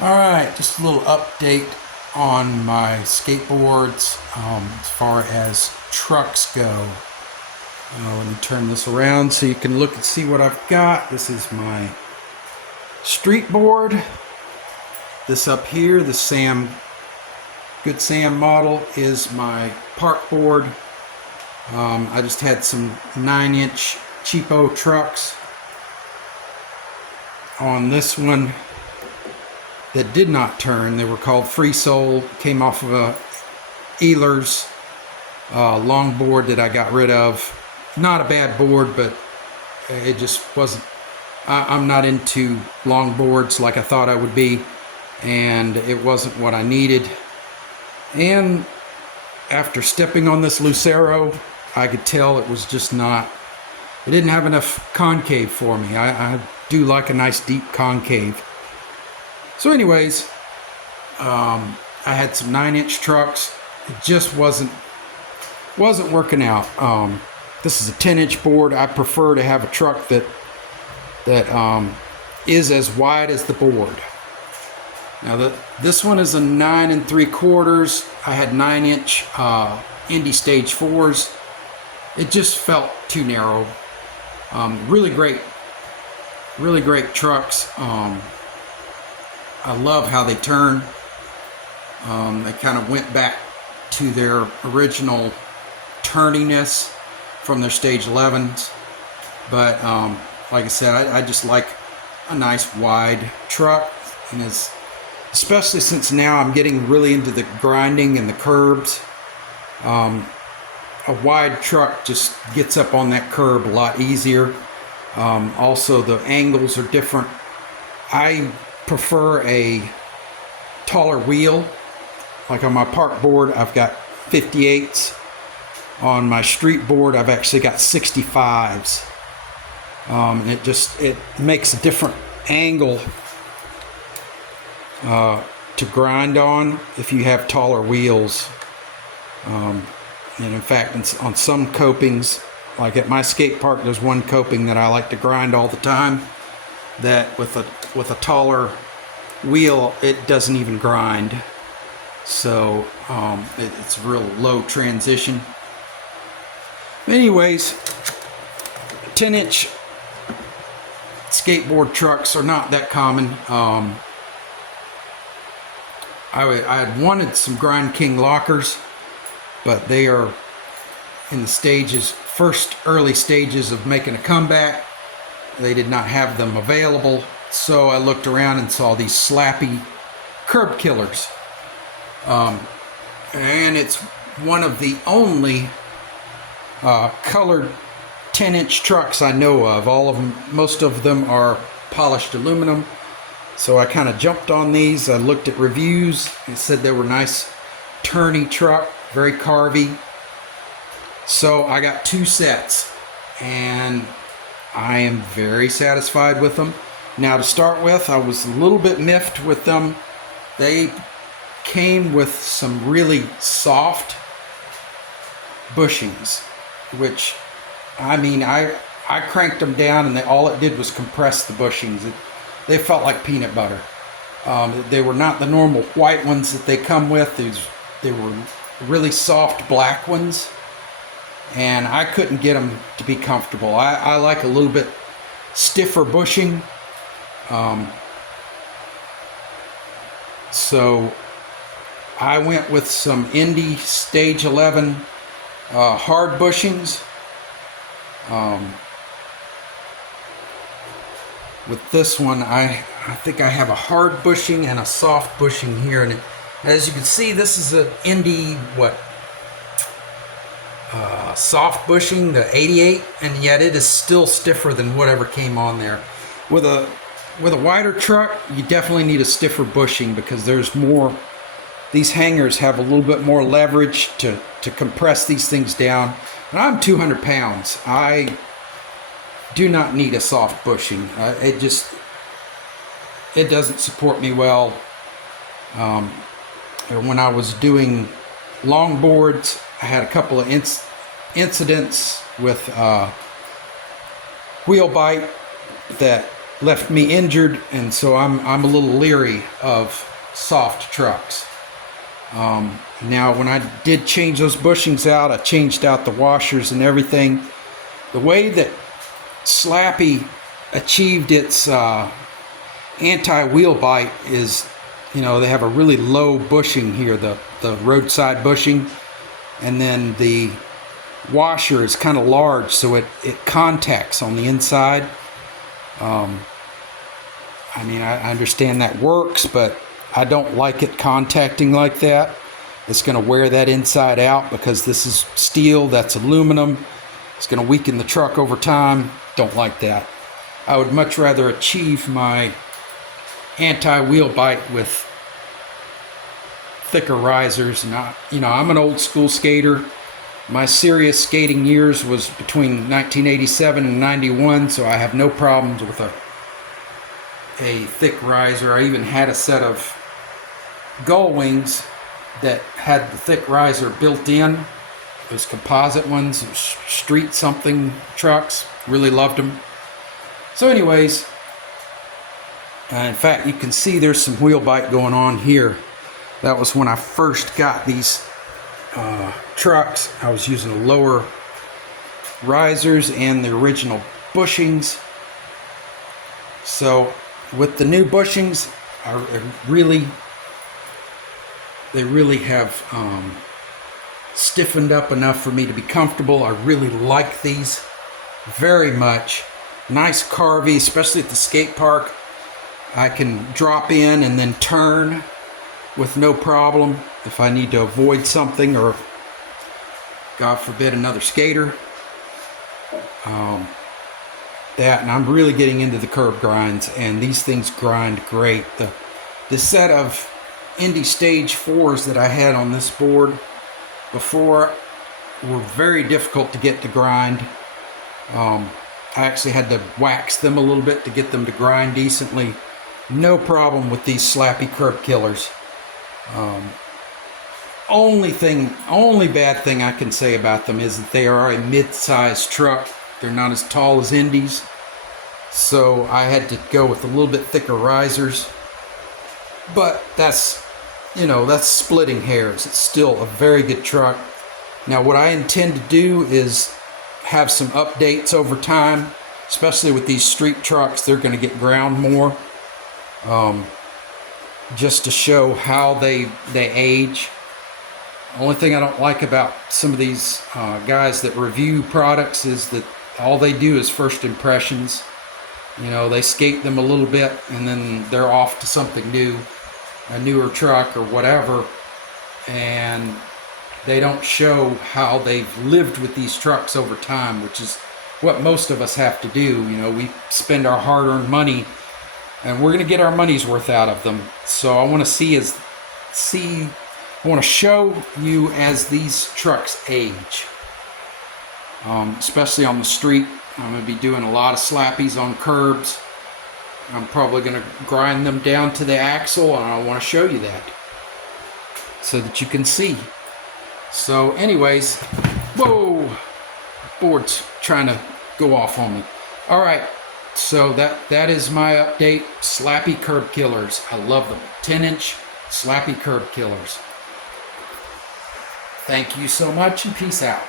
Alright, just a little update on my skateboards as far as trucks go. Let me turn this around so you can look and see what I've got. This is my street board. This up here, the Good Sam model, is my park board. I just had some 9-inch cheapo trucks on this one that did not turn. They were called Free Soul. Came off of a Ehlers longboard that I got rid of. Not a bad board, but it just wasn't. I'm not into longboards like I thought I would be, and it wasn't what I needed. And after stepping on this Lucero, I could tell it was just not. It didn't have enough concave for me. I do like a nice deep concave. So anyways, I had some 9-inch trucks. It just wasn't working out. This is a 10-inch board. I prefer to have a truck that is as wide as the board. Now this one is a 9 3/4. I had 9-inch Indy Stage 4s. It just felt too narrow. Really great trucks. I love how they turn. They kind of went back to their original turniness from their Stage 11s. But like I said, I just like a nice wide truck, and especially since now I'm getting really into the grinding and the curbs. A wide truck just gets up on that curb a lot easier. Also, the angles are different. I prefer a taller wheel. Like on my park board, I've got 58s. On my street board, I've actually got 65s. And it makes a different angle to grind on if you have taller wheels. And in fact, on some copings, like at my skate park, there's one coping that I like to grind all the time, that with a taller wheel, it doesn't even grind. So it's a real low transition. Anyways, 10-inch skateboard trucks are not that common. I had wanted some Grind King lockers, but they are in the first early stages of making a comeback. They did not have them available, so I looked around and saw these Slappy Curbkillers. And it's one of the only colored 10-inch trucks I know of. Most of them are polished aluminum. So I kind of jumped on these. I looked at reviews. It said they were nice, turny truck, very carvy. So I got 2 sets, and I am very satisfied with them. Now, to start with, I was a little bit miffed with them. They came with some really soft bushings, which, I mean, I cranked them down, and all it did was compress the bushings. They felt like peanut butter. They were not the normal white ones that they come with. They were really soft black ones, and I couldn't get them to be comfortable. I like a little bit stiffer bushing. So I went with some Indy Stage 11 hard bushings. With this one, I think I have a hard bushing and a soft bushing here, and as you can see, this is an Indy soft bushing, the 88, and yet it is still stiffer than whatever came on there. With a wider truck, you definitely need a stiffer bushing, because there's more. These hangers have a little bit more leverage to compress these things down. And I'm 200 pounds. I do not need a soft bushing. It doesn't support me well. When I was doing longboards, I had a couple of incidents with wheel bite that left me injured, and so I'm a little leery of soft trucks. Now, when I did change those bushings out, I changed out the washers and everything. The way that Slappy achieved its anti-wheel bite is, they have a really low bushing here, the roadside bushing, and then the washer is kind of large, so it contacts on the inside. I understand that works, but I don't like it contacting like that. It's going to wear that inside out because this is steel, that's aluminum. It's going to weaken the truck over time. Don't like that. I would much rather achieve my anti-wheel bite with thicker risers. And I'm an old school skater. My serious skating years was between 1987 and 91, so I have no problems with a thick riser. I even had a set of gull wings that had the thick riser built in. Those composite ones, street something trucks. Really loved them. So anyways, in fact, you can see there's some wheel bite going on here. That was when I first got these trucks. I was using lower risers and the original bushings. So with the new bushings, they really have stiffened up enough for me to be comfortable. I really like these very much. Nice carvy, especially at the skate park. I can drop in and then turn with no problem if I need to avoid something, or God forbid another skater. And I'm really getting into the curb grinds, and these things grind great. The set of Indy Stage 4s that I had on this board before were very difficult to get to grind. I actually had to wax them a little bit to get them to grind decently. No problem with these Slappy Curbkillers. Only bad thing I can say about them is that they are a mid-sized truck. They're not as tall as Indies, so I had to go with a little bit thicker risers. But that's splitting hairs. It's still a very good truck. Now, what I intend to do is have some updates over time, especially with these street trucks. They're going to get ground more, just to show how they age. Only thing I don't like about some of these guys that review products is that all they do is first impressions. They skate them a little bit and then they're off to something new, a newer truck or whatever, and they don't show how they've lived with these trucks over time, which is what most of us have to do. We spend our hard-earned money and we're going to get our money's worth out of them. So I want to I want to show you as these trucks age, especially on the street. I'm going to be doing a lot of slappies on curbs. I'm probably going to grind them down to the axle, and I want to show you that so that you can see. So anyways, whoa, board's trying to go off on me. All right, so that is my update. Slappy Curbkillers, I love them. 10-inch Slappy Curbkillers. Thank you so much, and peace out.